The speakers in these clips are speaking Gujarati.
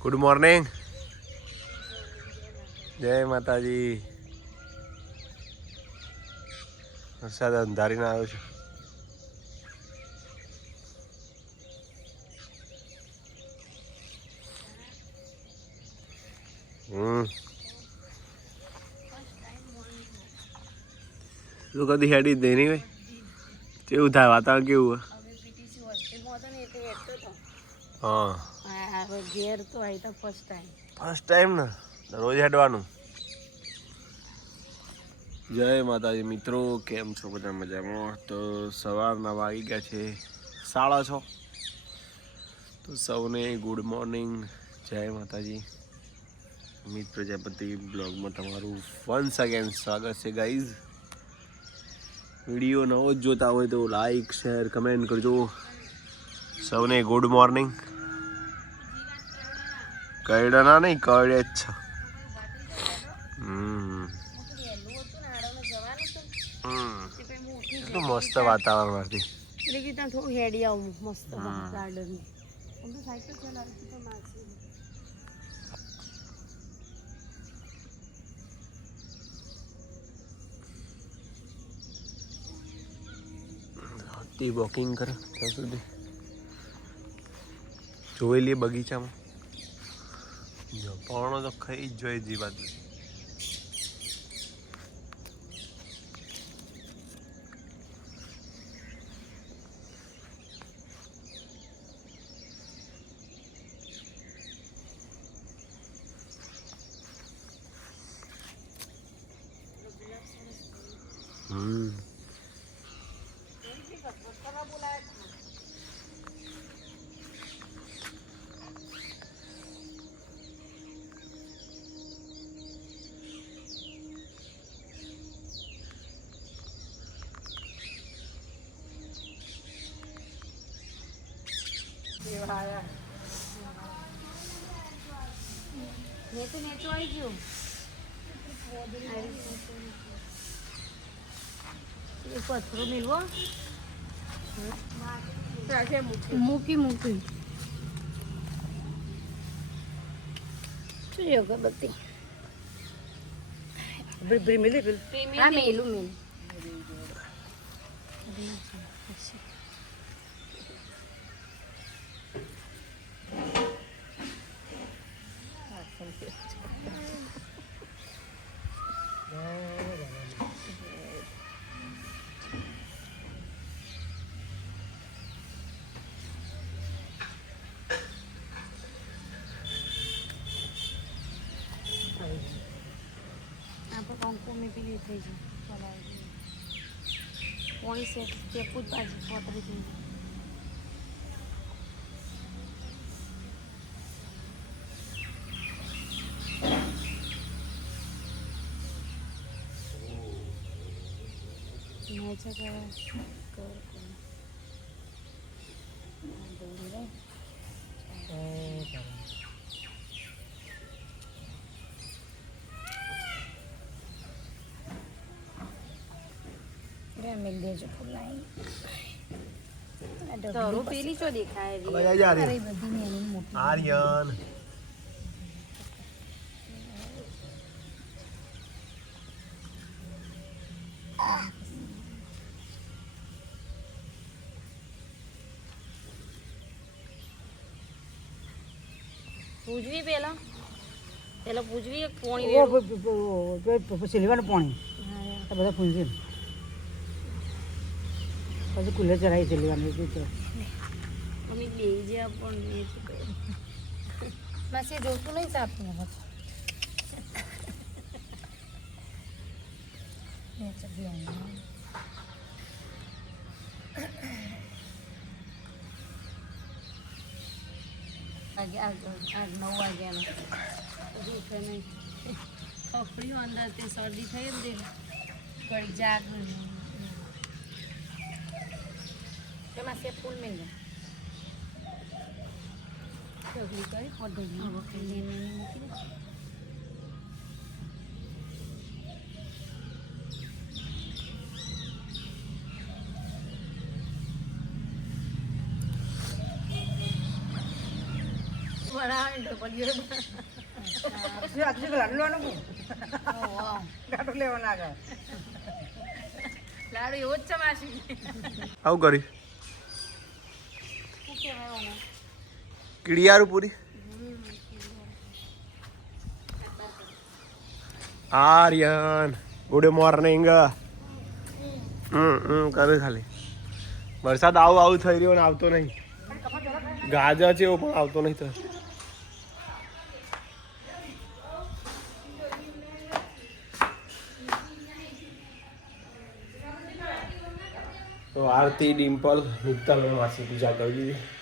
ગુડ મોર્નિંગ જય માતાજી વરસાદ અંધારીને આવ્યો છે. હમ. તું કદી હેડી જ નહીં ભાઈ. કેવું થાય? વાતાવરણ કેવું હવે પીટીસી હોસ્ટેલમાં હતો ને એટલે હેઠતો હતો હા. ઘેર તો આવી તો ફર્સ્ટ ટાઈમ ફર્સ્ટ ટાઈમ ને? રોજ હેડવાનું. જય માતાજી મિત્રો. કેમ છો બધા મજામાં? તો સવારના વાગી ગયા છે સાડા છ. તો સૌને ગુડ મોર્નિંગ જય માતાજી. અમિત પ્રજાપતિ બ્લોગમાં તમારું વન્સ અગેન સ્વાગત છે ગાઈઝ વીડિયો નવો જ જોતા હોય તો લાઈક શેર કમેન્ટ કરજો. સૌને ગુડ મોર્નિંગ કઈડાના નહીં કઈડે જ છે હમ વહેલું હતું ને આડોને જવાનું હતું હમ તે પછી હું ઉઠી કેટલું મસ્ત વાતાવરણ હતી એટલે કે ત્યાં થોડું હેડી આવું મસ્ત ગાર્ડન એમ તો સાયકલ ચલાવી તો માસી તે વોકિંગ કરે ત્યાં સુધી જોઈ લઈએ બગીચામાં જો પવનો તો ખાઈ જ જોઈએ જી બાજુ હમ તો નેચો આવી ગયું પથરો મેળવો મૂકી મૂકી શું અગરબત્તી મેલું મેલું જાય ચલાવી પોણી છે તે પૂછ પાછી પોતરી થઈ જાય મેં છે કે કર દોરી રે મિલ દેજો ફૂલાઈ તારું પેલી શું દેખાય હવે જા જા અરે બધી મેલી મોટી આર્યન પૂજવી પેલા પેલા પૂજવી એક પોણી. પછી લેવાનું પાણી બધા પૂંજે પછી કુલર ચડાવી છે લેવાનું એ તો અમે બે જે કર્યું. માસી જોતું નહીં સાપનું હવે વાગે આઠ આઠ નવ વાગ્યાનો. ઉઠે નહીં. ખપડ્યું અંદર તે શરદી થઈ ને. તે ઘડી જાગ તેમાં સે ફૂલ જાય ઢગલી કરી પોઢગલી મૂકી દે બનાવે તો કીડિયારું પૂરી આર્યન. ગુડ મોર્નિંગ હમ હમ, કરે ખાલી. વરસાદ આવું આવું થઈ રહ્યો ને આવતો નહીં. ગાજર છે એવો પણ આવતો નહીં તો. તો આરતી, ડિમ્પલ અને માસી પૂજા કરી દીધી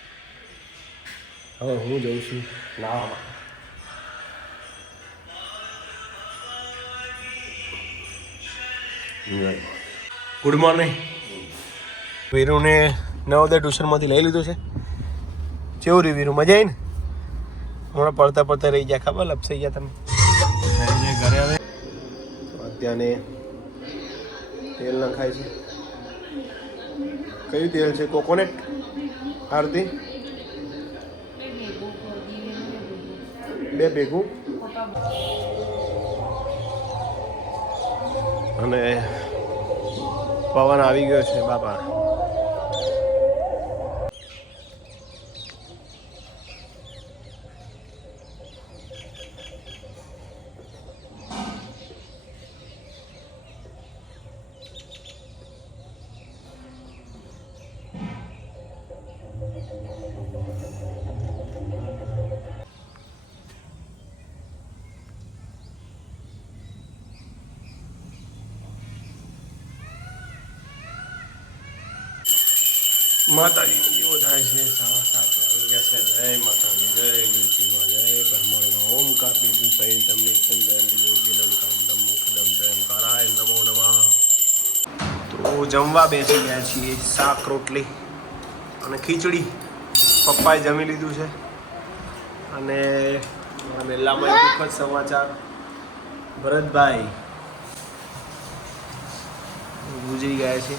હવે હું જઉં છું નાવા ગુડ મોર્નિંગ વીરુને નવોદય ટ્યુશનમાંથી લઈ લીધું છે. કેવું રહ્યું વીરુ? મજા આવી ને? હમણાં પડતા પડતા રહી ગયા ખબર? લપસાઈ ગયા તમે. ઘરે આવે. અત્યારે તેલ નખાય છે. કયું તેલ છે? કોકોનટ? આરતી? બે ભેગું અને પવન આવી ગયો છે બાપા. માતાજીનો દીવો થાય છે? સાડા સાત જય માતાજી, જય તુલસીમાં જય બ્રહ્મણીમાં ઓમકાર બિંદુ તમને નિત્યમ જયંતિ તો જમવા બેસી ગયા છીએ. શાક, રોટલી અને ખીચડી. પપ્પાએ જમી લીધું છે. અને મારા એક દુઃખદ સમાચાર. ભરતભાઈ ગુજરી ગયા છે.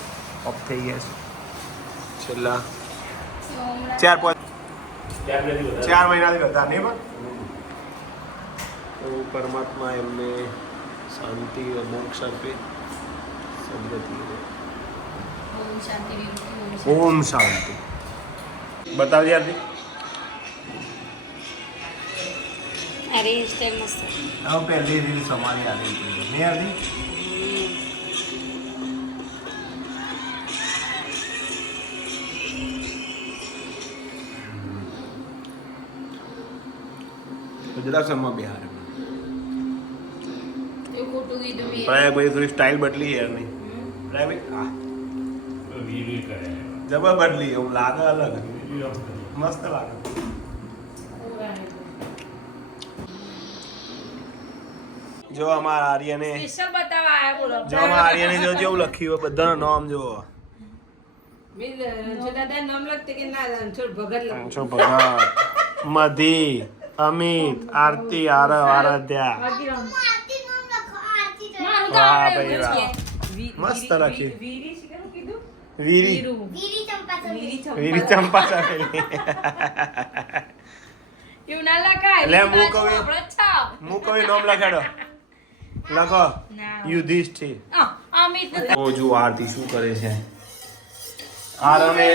ઓફ થઈ ગયા છે. છેલ્લા ચાર પાંચ ચાર મહિનાથી હતા નહીં પણ? તો પરમાત્મા એમને શાંતિ મોક્ષ આપે. સદગતિ ઓમ શાંતિ. બતાવજે આરતી. અરે સ્ટાઈલ મસ્ત. હવે પહેલી રીલ સમારી આવી નહીં આરતી? ગુજરાતમાં બિહાર એવું ખોટું કીધું મેં. પ્રાય ભાઈ થોડી સ્ટાઇલ બદલી યાર નહીં પ્રાય જબર બદલી એવું લાગે અલગ. મસ્ત લાગે. જો અમારા આર્યને જો અમારા આર્યને જો જેવું લખ્યું હોય બધાનું નામ જો ભગત. મધી. અમિત આરતી આરવ આરાધ્યા. વાહ ભાઈ વાહ. મસ્ત લખ્યું વીરી વીરી. ચંપા ચાકેલી એવું ના લખાય. હું છો. હું કઈ નામ લખાડો. લખો. ના. યુધિષ્ઠિર. અમિત ઓ જો આરતી શું કરે છે. આરવને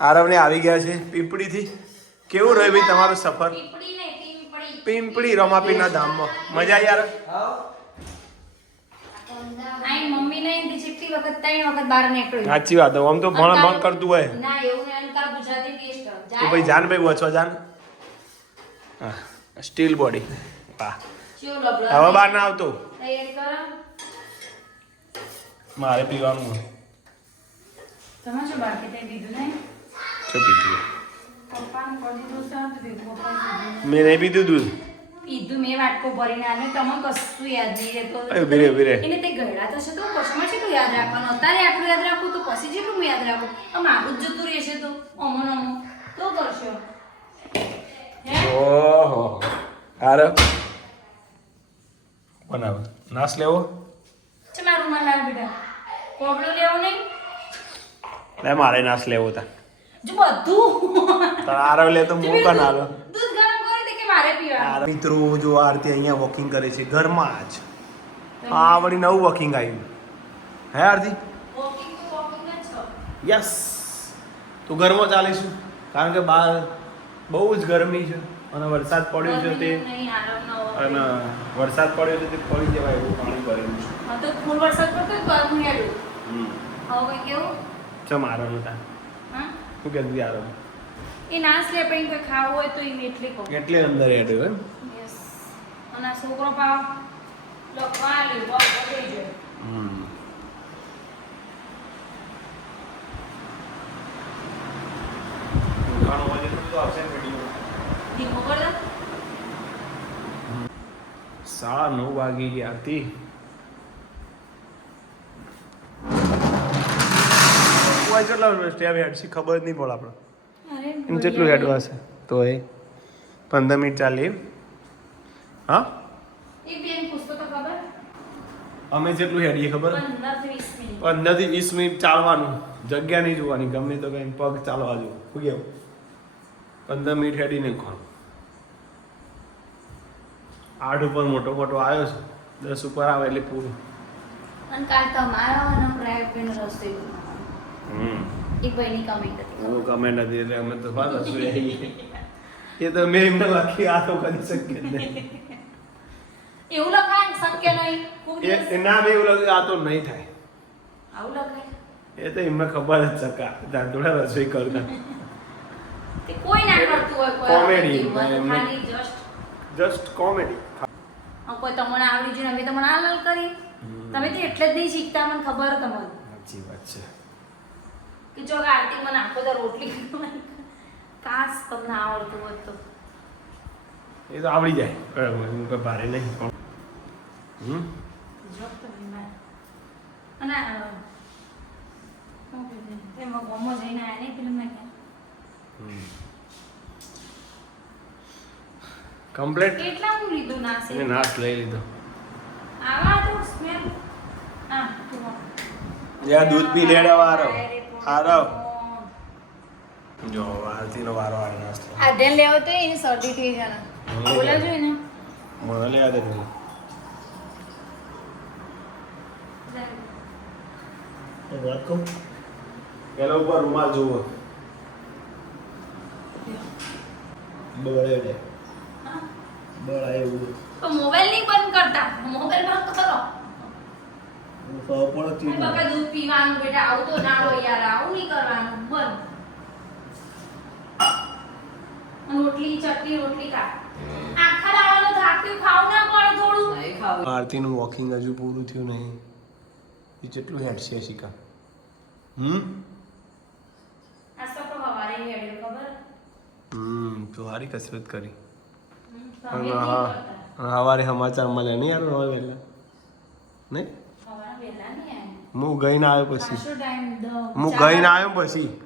આરવને આવી ગયા છે પીપળીથી. કેવું રહ્યું ભાઈ તમારું સફર? પીપળી. રમાપીના ધામમાં. મજા યાર. સાચી વાત આમ તો ભણ ભણ કરતું હોય. તો ભાઈ જાન ભાઈ વચો જાન. હા સ્ટીલ બોડી. વાહ. હવે બહાર ના આવતો. મારે પીવાનું તમે શું બાકી તે બીજું નહીં? શું પીધું મેં નહીં પીધું દૂધ. પીધું મેં વાટકો ભરીને આને તમને કશું યાદ નહીં રહેતો. ઊભી રે, ઊભી રે. એને તે ગયડા તો છે તો યાદ રાખવાનું? અત્યારે આટલું યાદ રાખું તો પછી જેટલું હું યાદ રાખું આમ મારું જ જતું રહેશે તો. અમો નમો તો કરશો. હે? ઓહો. આરો બનાવ. નાસ લેવો? છે મારું માં લાવ બેટા. કોબળો લેવો નહીં? લે મારે નાસ લેવો તા. જો બધું તાર આરવ લે તો હું કન આલો દૂધ ગરમ મારે પીવા મિત્રો જો આરતી અહીંયા વોકિંગ કરે છે ઘરમાં જ. આ વળી નવું વોકિંગ આવ્યું. હે આરતી? વોકિંગ તો વોકિંગ જ છો. યસ તો ઘરમાં ચાલીશું કારણ કે બહાર બહુ જ ગરમી છે. અને વરસાદ પડ્યો છે તે. અને વરસાદ પડ્યો છે તે પડી જવાય એવું પાણી ભરેલું છે. હા તો ફૂલ વરસાદ પડતો તો હમ. હવે કેવું? ચમ આરામ હતા હા શું કહેતું આરામ એ ના સ્લેપિંગ કોઈ ખાવું હોય તો એ એટલી કહું. એટલે અંદર એડ હોય યસ અને આ છોકરો પાવ લખવા લીધો થઈ જાય હમ. સાડા નવ વાગી ગયા હતી. કોઈ કેટલા સ્ટેપ હેડસી ખબર જ નહીં પડે આપણે. એમ જેટલું હેડવા છે તો એ પંદર મિનિટ ચાલી હા? અમે જેટલું હેડીએ ખબર? પંદરથી વીસ મિનિટ. ચાલવાનું. જગ્યા નહીં જોવાની. ગમે તો કઈ પગ ચાલવા જો શું કેવું? પંદર મિનિટ હેડીને ખાવાનું આઠ ઉપર મોટો મોટો આવ્યો છે. દસ ઉપર આવે એટલે પૂરું. અને કાલ તમારો અને પ્રાઇવેટ રસોઈ એક ભાઈની કમેન્ટ હતી. હું કમેન્ટ હતી એટલે અમે તો બસ હસવું એ તો મેં એમને લખી આ તો કરી શકીએ નહીં. એવું લખાય શક્ય નહીં એવું લાગે આ તો નહીં થાય. આવું લખાય? એ તો એમને ખબર જ ચકા ધાંધોડા રસોઈ કરતા કોઈ ના કરતું હોય just. જસ્ટ કોમેડી કોઈ તમને આવડી ને અમે તમને આ કરી. તમે તો એટલે જ નહીં શીખતા મને ખબર તમને સાચી વાત છે. કે જો આરતી મને આખો દા રોટલી. કાશ તમને આવડતું હોત તો. એ તો આવડી જાય. હું કઈ ભારે નહીં પણ. હમ. અને અ, શું કીધું? એમાં ગમો જઈને આયા નહીં પેલું મેં કમ્પ્લીટ કેટલા હું લીધું ના છે એને લઈ લીધો. આવા તો સ્મેલ આ જુઓ. દૂધ પી લેડા વારો અરે આરો જો આરતીનો વારો આવે નાસ્તો આ લેવો તો એની શરદી થઈ જાય હમ. બોલા જોઈએ ને મને લેવા દે તું વાત કહું? પેલા ઉપર રૂમાલ જુઓ. બળે લે બળાય એવું તો મોબાઈલ નહીં બંધ કરતા. મોબાઈલ બંધ કરો. પડતી અને બકા દૂધ પીવાનું બેટા આવું તો ના હોય યાર આવું નહીં કરવાનું બંધ. રોટલી ચટણી રોટલી કા આખા દાડાનો થાક્યું ખાવ ના પણ થોડું. આરતીનું વોકિંગ હજુ પૂરું થયું નહીં. એ જેટલું હેડશે શિકા? હમ? આ તો હવારે હેડ ખબર? હમ તો સારી કસરત કરી. નહીં. હા સવારે સમાચાર મળે નહીં યાર હવે વહેલા નહીં સવારે વહેલા નહીં આવ્યા. હું ગઈને આવ્યો પછી. હું ગઈને આવ્યો પછી.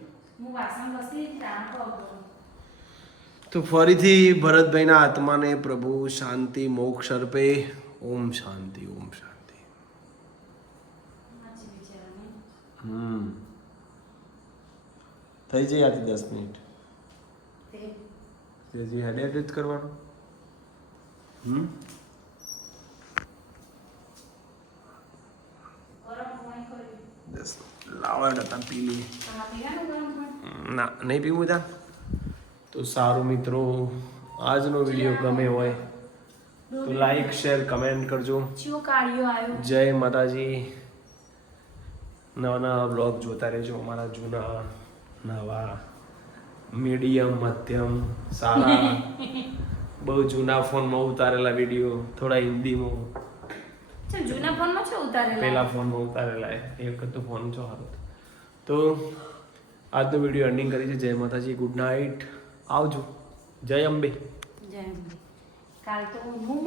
તો ફરીથી ભરતભાઈના આત્માને પ્રભુ શાંતિ મોક્ષ અર્પે. ઓમ શાંતિ ઓમ શાંતિ. હમ. થઈ જઈ આથી દસ મિનિટ. હજી હેડ હેડ જ કરવાનું. હમ ગરમ પાણી કર્યું. દસ લાવા હતા પી લઈએ ના નહીં પીવું તા તો સારું મિત્રો આજનો વીડિયો ગમે હોય તો લાઈક શેર કમેન્ટ કરજો ચિયો કાળિયો આવ્યો જય માતાજી નવા નવા બ્લોગ જોતા રહેજો અમારા જૂના નવા મીડિયમ મધ્યમ સારા બહુ જૂના ફોનમાં ઉતારેલા વીડિયો થોડા હિન્દીમાં જૂના ફોનમાં છે ઉતારેલા પેલા ફોનમાં ઉતારેલા એ એક તો ફોન છો સારો તો આજનો વીડિયો એન્ડિંગ કરી છે જય માતાજી, ગુડ નાઇટ. આવજો. જય અંબે. જય અંબે. કાલ તો હું